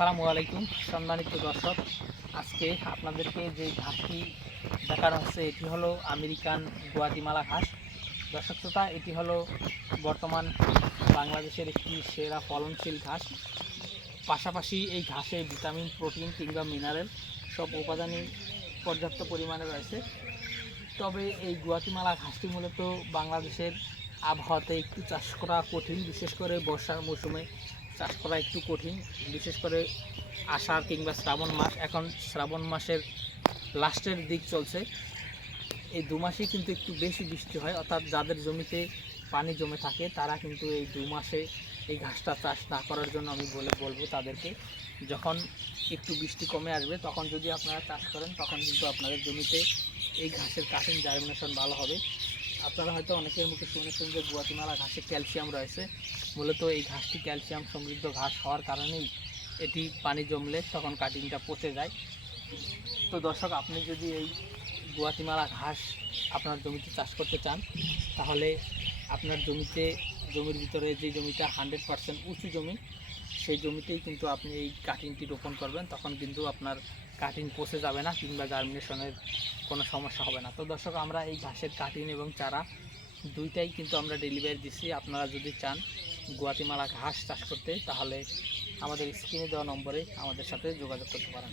আসসালামু আলাইকুম, সম্মানিত দর্শক। আজকে আপনাদেরকে যে ঘাসটি দেখানো হচ্ছে, এটি হলো আমেরিকান গুয়াতিমালা ঘাস দর্শক শ্রোতা, এটি হলো বর্তমান বাংলাদেশের একটি সেরা ফলনশীল ঘাস পাশাপাশি এই ঘাসে ভিটামিন, প্রোটিন কিংবা মিনারেল সব উপাদানই পর্যাপ্ত পরিমাণে রয়েছে। তবে এই গুয়াতিমালা ঘাসটি মূলত বাংলাদেশের আবহাওয়াতে একটু চাষ করা কঠিন, বিশেষ করে বর্ষার মৌসুমে চাষ করা একটু কঠিন, বিশেষ করে আষাঢ় কিংবা শ্রাবণ মাস। এখন শ্রাবণ মাসের লাস্টের দিক চলছে। এই দু মাসেই কিন্তু একটু বেশি বৃষ্টি হয়, অর্থাৎ যাদের জমিতে পানি জমে থাকে, তারা কিন্তু এই দু মাসে এই ঘাসটা চাষ না করার জন্য আমি বলে বলব তাদেরকে, যখন একটু বৃষ্টি কমে আসবে, তখন যদি আপনারা চাষ করেন, তখন কিন্তু আপনাদের জমিতে এই ঘাসের কাটিং জার্মিনেশন ভালো হবে। আপনারা হয়তো অনেকের মুখে শুনেছেন যে গুয়াতিমালা ঘাসে ক্যালসিয়াম রয়েছে। মূলত এই ঘাসটি ক্যালসিয়াম সমৃদ্ধ ঘাস হওয়ার কারণেই এটি পানি জমলে তখন কাটিংটা পচে যায়। তো দর্শক, আপনি যদি এই গুয়াতিমালা ঘাস আপনার জমিতে চাষ করতে চান, তাহলে আপনার জমিতে, জমির ভিতরে যে জমিটা হান্ড্রেড পার্সেন্ট উঁচু জমি সেই জমিতেই কিন্তু আপনি এই কাটিংটি রোপণ করবেন, তখন কিন্তু আপনার কাটিং পচে যাবে না কিংবা জার্মিনেশনের কোনো সমস্যা হবে না। তো দর্শক, আমরা এই ঘাসের কাটিং এবং চারা দুইটাই কিন্তু আমরা ডেলিভারি দিচ্ছি আপনারা যদি চান গুয়াতিমালা ঘাস চাষ করতে, তাহলে আমাদের স্ক্রিনে দেওয়া নম্বরে আমাদের সাথে যোগাযোগ করতে পারেন।